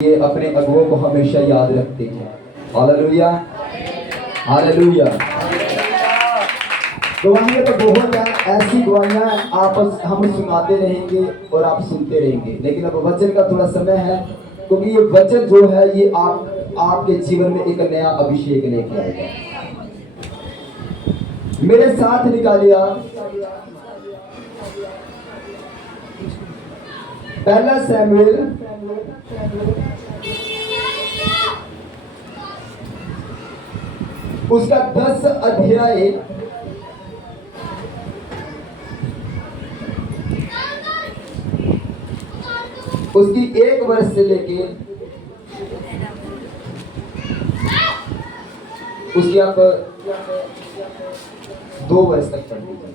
ये अपने अगुओं को हमेशा याद रखते हैं। Hallelujah, hallelujah. गवाहियाँ तो बहुत है, ऐसी गवाहियाँ आपस हम सुनाते रहेंगे और आप सुनते रहेंगे, लेकिन अब वचन का थोड़ा समय है, क्योंकि ये वचन जो है ये आपके जीवन में एक नया अभिषेक लेके आएगा। मेरे साथ निकालिया पहला शमूएल उसका 10 अध्याय उसकी 1 वर्ष से लेके उसकी आप 2 वर्ष तक पढ़ लीजिए।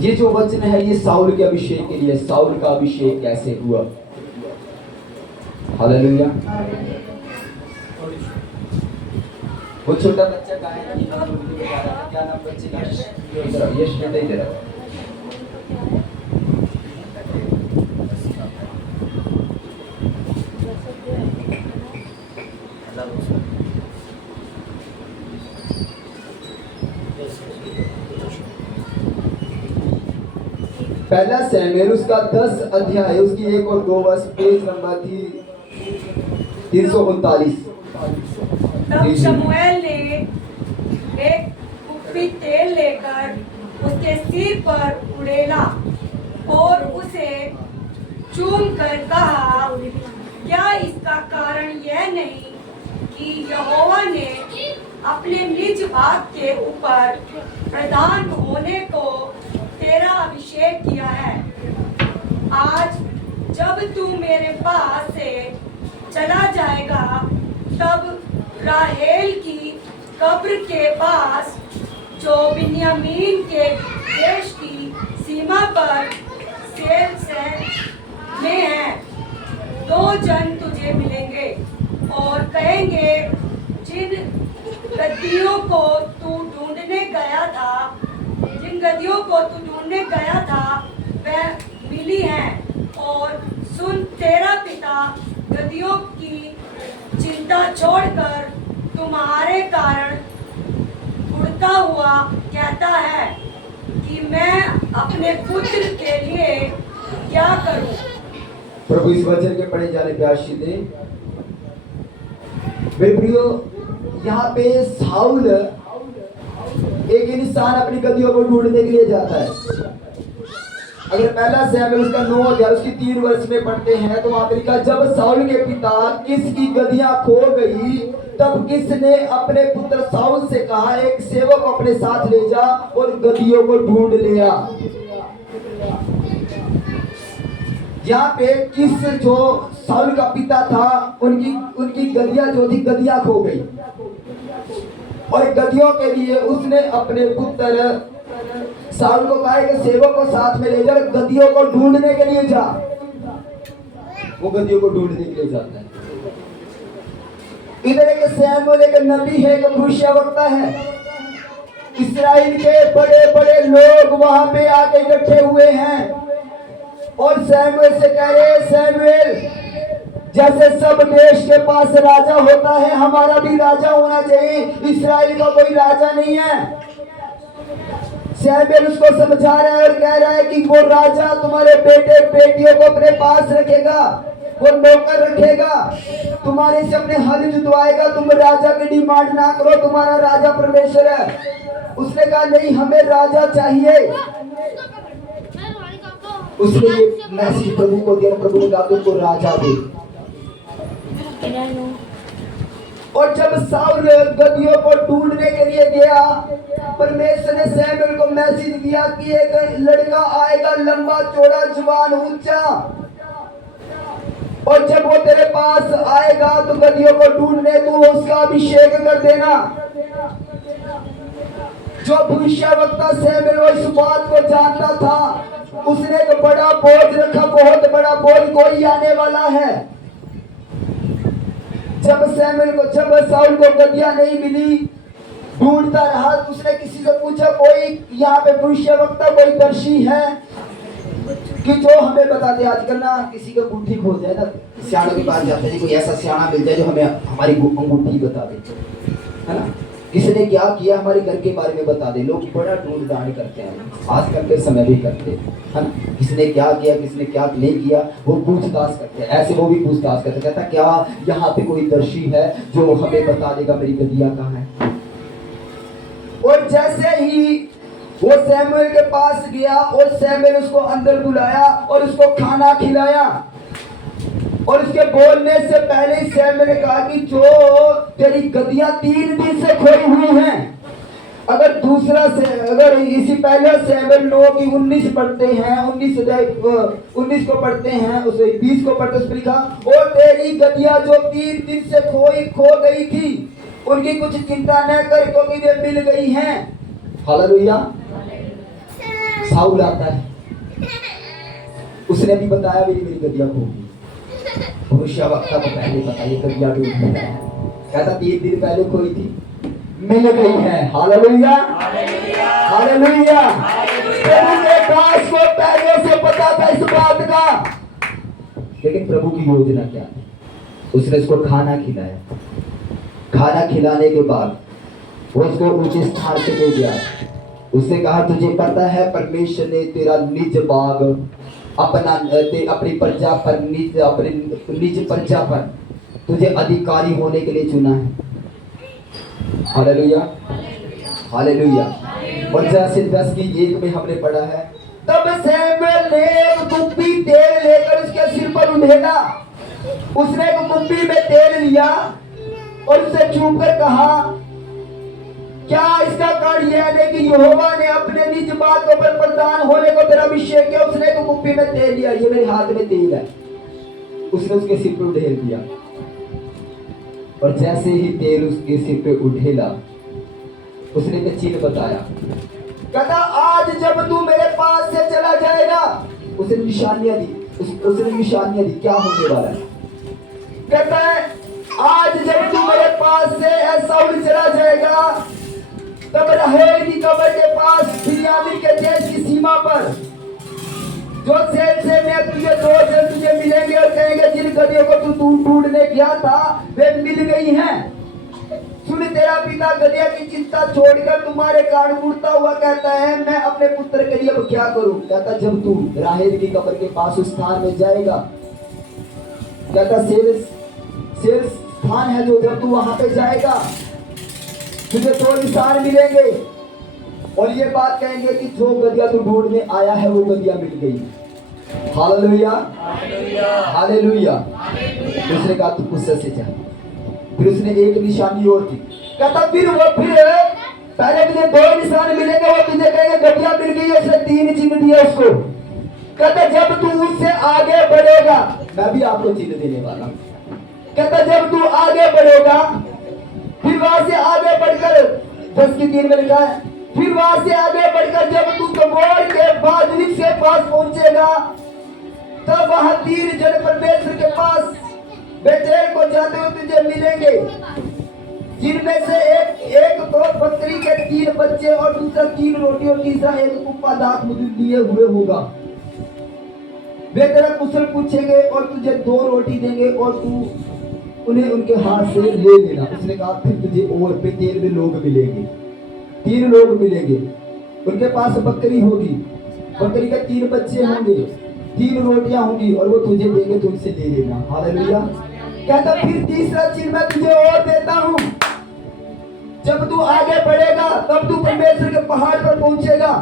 ये जो वचन है ये साउल के अभिषेक के लिए, साउल का अभिषेक कैसे हुआ। हालेलुया। वो छोटा बच्चा का है, क्या नाम बच्चे का? यश बेटा इधर आओ। पहला शमूएल उसका 10 अध्याय उसकी 1 और 2 वर्ष, पेज नंबर थी 339। तब शमूएल ने एक कुप्पी तेल लेकर उसके सिर पर उड़ेला और उसे चूम कर कहा, क्या इसका कारण यह नहीं कि यहोवा ने अपने निज भाग के ऊपर प्रधान होने को तेरा अभिषेक किया है। आज जब तू मेरे पास से चला जाएगा तब राहेल की कब्र के पास जो बिन्यामीन के देश की सीमा पर सेल में है, 2 जन तुझे मिलेंगे और कहेंगे, जिन गद्दियों को तू ढूंढने गया था वह मिली हैं, और सुन तेरा पिता गद्दियों की चिंता छोड़कर तुम्हारे कारण उड़ता हुआ कहता है कि मैं अपने पुत्र के लिए क्या करूं। प्रभु इस वचन के पढ़े जाने पे आशीष दे। मेरे प्रियो, यहाँ पे साउल एक इंसान अपनी गद्दियों को ढूंढने के लिए जाता है। अगर पहला शमूएल उसका 9 अध्याय उसकी 3 वर्ष में पढ़ते हैं तो वहां पे लिखा, जब साउल के पिता किसकी गद्दियां खो गई तब किसने अपने पुत्र साउल से कहा, एक सेवक अपने साथ ले जा और गद्दियों को ढूंढ ले आ। यहाँ पे किस जो साउल का पिता था उनकी गद्दियां जो थी गद्दियां खो गई, और गद्दियों के लिए उसने अपने पुत्र साउल को कहा कि सेवक को साथ में ले जा, गद्दियों को ढूंढने के लिए जा। वो गद्दियों को ढूंढने के लिए जाता है। इधर एक शमूएल एक नबी है, एक भविष्यवक्ता है। इस्राएल के बड़े बड़े लोग वहां पे आके इकट्ठे हुए हैं और शमूएल से कह रहे, शमूएल जैसे सब देश के पास राजा होता है हमारा भी राजा होना चाहिए, इस्राएल का कोई राजा नहीं है। शमूएल उसको समझा रहा है और कह रहा है कि वो राजा तुम्हारे बेटे बेटियों को अपने पास रखेगा, वो नौकर रखेगा, तुम्हारे से अपने हल जुतवाएगा, तुम राजा की डिमांड ना करो, तुम्हारा राजा परमेश्वर है। उसने कहा नहीं, हमें राजा चाहिए। उसने ये मैसेज प्रभु को दिया, प्रभु ने कहा तुमको राजा दे। और जब साउल गद्दियों को ढूंढने के लिए गया, परमेश्वर ने शमूएल को मैसेज दिया कि एक लड़का आएगा, लंबा चौड़ा जवान ऊंचा, और जब वो तेरे पास आएगा तो गद्दियों को ढूंढने तू उसका अभिषेक कर देना। जो भविष्यवक्ता शमूएल वो इस बात को जानता था, उसने एक बड़ा बोझ रखा, बहुत बड़ा बोझ, कोई आने वाला है। जब साउल को गद्दियां नहीं मिली, ढूंढता रहा, तो उसने किसी से पूछा, कोई यहाँ पे भविष्यवक्ता, कोई दर्शी है? कि जो हमें बताते आजकल ना, किसी का अंगूठी खो जाए ना, सियाणों के पास जाते हैं, कोई ऐसा सियाणा मिल जाए जो हमें हमारी अंगूठी बता दे, है ना, किसने क्या किया हमारे घर के बारे में बता दे। लोग बड़ा ढूंढ डांड करते हैं, आजकल के समय भी करते हैं, है ना, किसने क्या किया किसने क्या नहीं किया, वो पूछताछ करते हैं। ऐसे वो भी पूछताछ करते हैं, कहता क्या यहाँ पे कोई दर्शी है जो हमें बता देगा मेरी गदिया कहाँ है। और जैसे ही वो सैमुएल के पास गया और सैमुएल उसको अंदर बुलाया और उसको खाना खिलाया, और उसके बोलने से पहले ही सैमुएल ने कहा कि जो तेरी गदिया 3 दिन से खोई हुई हैं। अगर दूसरा से अगर इसी पहले सैमुएल 9 की 19 पढ़ते हैं, 19 को पढ़ते हैं, उसे 20 को पढ़ते, उसमें लिखा और तेरी गदिया जो 3 दिन से खो गई थी उनकी कुछ चिंता न कर, क्योंकि वे मिल गई हैं। हालेलुया। साउल आता है, उसने भी बताया मेरी गदिया खो गई। भविष्यवक्ता को पहले बताइए गदिया ढूंढ है, कहता 3 दिन पहले खोई थी, मिल गई है। Hallelujah hallelujah. प्रभु के दास को पहले से पता था इस बात का, लेकिन प्रभु की योजना क्या थी, उसने उसको खाना खिलाया। खाना खिलाने के बाद वो उसको ऊंचे स्थान पे ले गया। उसने कहा तुझे पता है परमेश्वर ने तेरा निज बाग अपनी प्रजा पर अपने निज प्रजा पर तुझे अधिकारी होने के लिए चुना है। Hallelujah hallelujah. और जैसे 10:1 में हमने पढ़ा है, तब सैमुएल ने एक कुप्पी तेल लेकर उसके सिर पर उंडेला। उसने एक कुप्पी में तेल लिया और उसे छूकर कहा क्या इसका कारण यह है कि यहोवा ने अपने निज बातों पर प्रधान होने को तेरा अभिषेक किया। उसने एक कुप्पी में तेल लिया, ये मेरे हाथ में तेल है, उसने उसके सिर पे उड़ेल दिया। और जैसे ही तेल उसके सिर पे उड़ेला, उसने एक चिन्ह बताया, कहता आज जब तू मेरे पास से चला जाएगा, उसने निशानियां दी, उसने निशानियां दी क्या होने वाला है। कहता है आज जब तू मेरे पास से ऐसा उड़ चला जाएगा, तब राहेल की कब्र के पास बिन्यामीन के देश की सीमा पर जो सेल से मैं तुझे 2 जन तुझे मिलेंगे और कहेंगे जिन गधियों को तू ढूंढने गया था वे मिल गई हैं। सुन तेरा पिता गधिया की चिंता छोड़कर तुम्हारे कारण उड़ता हुआ कहता है मैं अपने पुत्र के लिए अब क्या करूं। कहता जब तू राहेल की कब्र के पास उस स्थान में जाएगा, कहता सेल स्थान है जो जब तू वहां पे जाएगा तुझे 2 निशान मिलेंगे और ये बात कहेंगे कि जो गदिया तू ढूंढने आया है वो गदिया मिल गई। Hallelujah hallelujah. दूसरे का तू गुस्से से जा। फिर उसने एक निशानी और की, कहता फिर पहले तुझे 2 निशान मिलेंगे, वो तुझे कहेंगे गदिया मिल गई। उसने 3 चिन्ह दिए उसको। कहता जब तू उससे आगे बढ़ेगा, मैं भी आपको चिन्ह देने वाला हूं। कहता जब तू आगे बढ़ेगा, फिर वहां से आगे बढ़कर 10:3 में लिखा है, फिर वहां से आगे बढ़कर जब तू तबोर के बादलिक के पास पहुंचेगा, तब वहां 3 जन परमेश्वर के पास बेतेल को जाते हुए तुझे मिलेंगे, जिनमें से एक तो बकरी के 3 बच्चे और दूसरा 3 रोटी और तीसरा एक कुप्पा दाख लिए हुए होगा। वे तेरा कुशल पूछेंगे और तुझे 2 रोटी देंगे और तू उन्हें उनके हाथ से ले लेना। उसने कहा फिर तुझे और बेतेल में लोग मिलेंगे, 3 लोग मिलेंगे, उनके पास बकरी होगी, बकरी के 3 बच्चे होंगे, 3 रोटियां होंगी और वो तुझे देंगे, तो उनसे ले लेना। हालेलुया। कहता फिर तीसरा चिन्ह मैं तुझे और देता हूं, जब तू आगे बढ़ेगा तब तू परमेश्वर के पहाड़ पर पहुंचेगा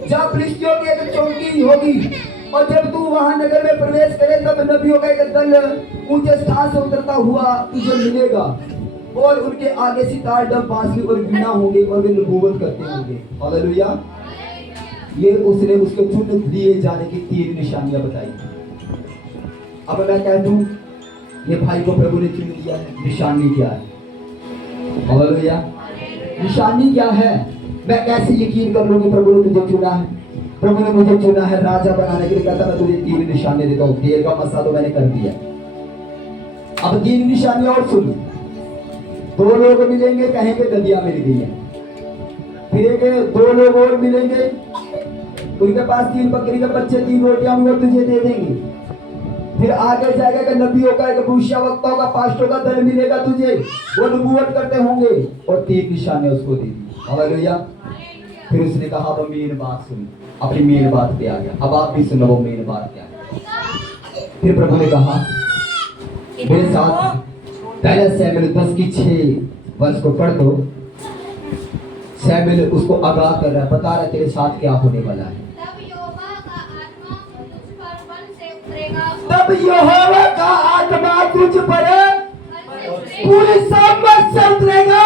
जहाँ फरिश्तियों की एक चौकी होगी, और जब तू वहां नगर में प्रवेश करे तब नबियों का एक दल ऊंचे स्थान से उतरता हुआ तुझे मिलेगा और उनके आगे सितार डब बांसुरी और वीणा होंगे और वे नबूवत करते होंगे। हालेलुया। ये उसने उसके चुन लिए जाने की 3 निशानियां बताई। अब मैं कह दूं ये भाई को प्रभु ने चुन लिया है, निशानी क्या है? हालेलुया। निशानी क्या है? मैं कैसे यकीन कर लूं कि प्रभु ने मुझे चुना है? प्रभु ने मुझे चुना है राजा बनाने के लिए। कहता मैं तुझे 3 निशानी देता हूँ। तेल का मसा तो मैंने कर दिया, अब 3 निशानियां और सुन। 2 लोग मिलेंगे, कहेंगे गदिया मिल गई है। फिर 2 लोग और मिलेंगे, उनके पास 3 बकरी के बच्चे 3 रोटियां वो तुझे दे देंगे। फिर आगे जाएगा कि नबियों का, एक भविष्यवक्ताओं का, पास्टरों का दल मिलेगा तुझे, वो नबूवत करते होंगे, और 3 निशाने उसको दे दी। हालेलुया। फिर उसने कहा वो मेन बात सुन, अपनी मेन बात पे आ गया। अब आप भी सुनो वो मेन बात क्या है। फिर प्रभु ने कहा मेरे साथ पहले सैमुएल 10 की 6 वर्ष को पढ़ दो। सैमुएल उसको आगाह कर रहा है, बता रहा है तेरे साथ क्या होने वाला है। तब यहोवा का आत्मा तुझ पर पूरी सामर्थ से उतरेगा,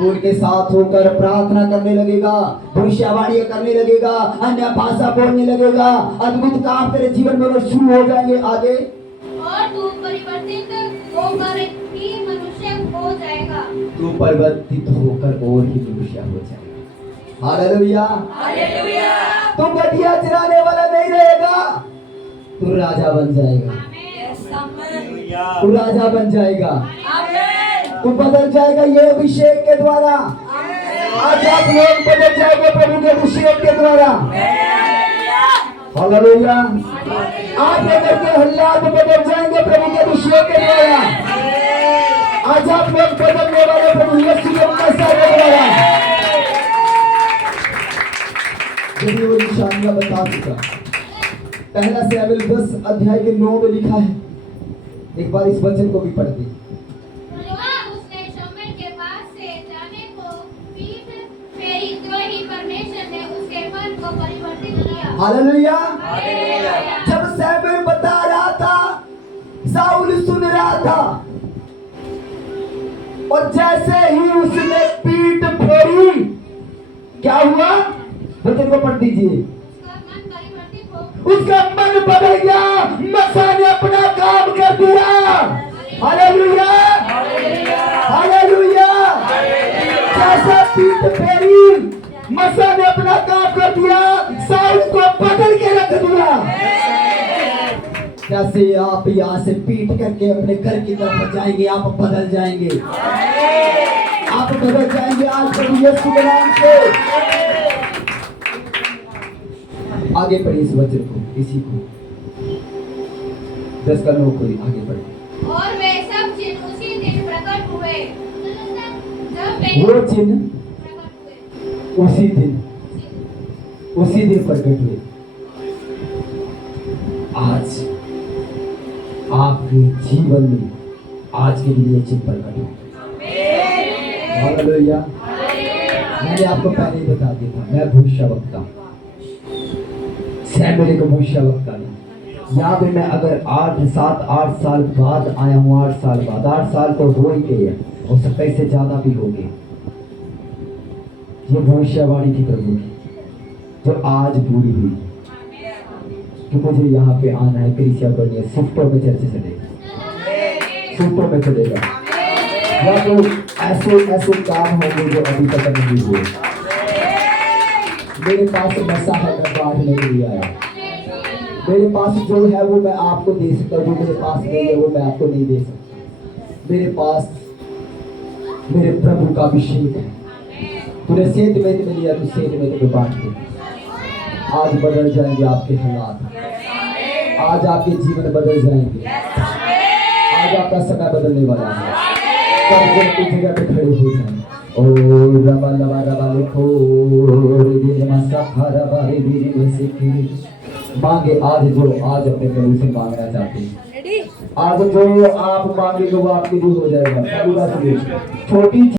उनके साथ होकर प्रार्थना करने लगेगा, भविष्यवाणी करने लगेगा, अन्य भाषा बोलने लगेगा, अद्भुत काम तेरे जीवन में शुरू हो जाएंगे। आगे और तू परिवर्तित होकर ही मनुष्य हो जाएगा, तू परिवर्तित होकर और ही मनुष्य हो जाएगा। Hallelujah, hallelujah. तू गठिया चलाने वाला नहीं रहेगा, तू राजा बन जाएगा। तू राजा बन जाएगा, तू बदल जाएगा ये अभिषेक के द्वारा। आज आप लोग बदल जाएंगे प्रभु के अभिषेक के द्वारा। हालेलुया। आप लेकर के हालात बदल जाएंगे प्रभु के अभिषेक के द्वारा। आज आप लोग बदलने वाले प्रभु यीशु के मसीह के द्वारा। यदि वो निशानियां बता चुका, पहला सैमुएल 10 अध्याय के 9 में लिखा है। एक बार इस वचन को भी पढ़ दी। उसने शमूएल के पास से जाने को पीठ फेरी तो ही परमेश्वर ने उसके मन को परिवर्तित किया। हालेलुया। जब सैमुएल बता रहा था, शाऊल सुन रहा था, और जैसे ही उसने पीठ फेरी, क्या हुआ? वचन को पढ़ दीजिए। उसका मन बदल गया, मसीह ने अपना काम कर दिया। Hallelujah, hallelujah. जैसा पीठ फेरी, मसीह ने अपना काम कर दिया, शाऊल को बदल के रख दिया। जैसे आप यहाँ से पीठ करके अपने घर की तरफ जाएंगे, आप बदल जाएंगे, आप बदल जाएंगे आज प्रभु यीशु के नाम से। आगे पढ़िए इस वचन को, इसी को 10 का 9 को आगे पढ़िए। और वे सब चिन्ह उसी दिन प्रकट हुए, जब वे वो चिन्ह प्रकट हुए, उसी दिन प्रकट हुए। आज आपके जीवन में आज के लिए चिन्ह प्रकट हुए। हालेलुया। मैंने आपको पहले ही बता दिया था, मैं भविष्यवक्ता, सैमुएल एक भविष्यवक्ता नहीं। यहाँ पे मैं अगर 8 साल बाद आया हूँ, 8 साल बाद, 8 साल तो हो ही गए, हो सकता है इससे ज्यादा भी हो गए। ये भविष्यवाणी थी प्रभु की, जो आज पूरी हुई कि मुझे यहाँ पे आना है। कलीसिया बढ़नी है, शिफ्टों में चर्चा चलेगा, शिफ्टों में चलेगा, या तो ऐसे काम होंगे जो अभी तक नहीं हुए। मेरे पास नशा है, मैं बांटने के लिए आया। मेरे पास जो है वो मैं आपको दे सकता हूँ, जो मेरे पास नहीं है वो मैं आपको नहीं दे सकता। मेरे पास मेरे प्रभु का अभिषेक है। तूने सेठ में लिया, तो सेठ में तुम्हें बांट दे। आज बदल जाएंगे आपके हालात, आज आपके जीवन बदल जाएंगे, आज आपका समय बदलने वाला है। सब एक जगह पे खड़े हो जाएंगे। ओ रबा लबा रबा लिखो रे दिन मसा रबा रे दिन में से मांगे आज जो आज अपने प्रभु से मांगना चाहते हैं। आज जो आप मांगेंगे वो आपके लिए हो जाएगा। छोटी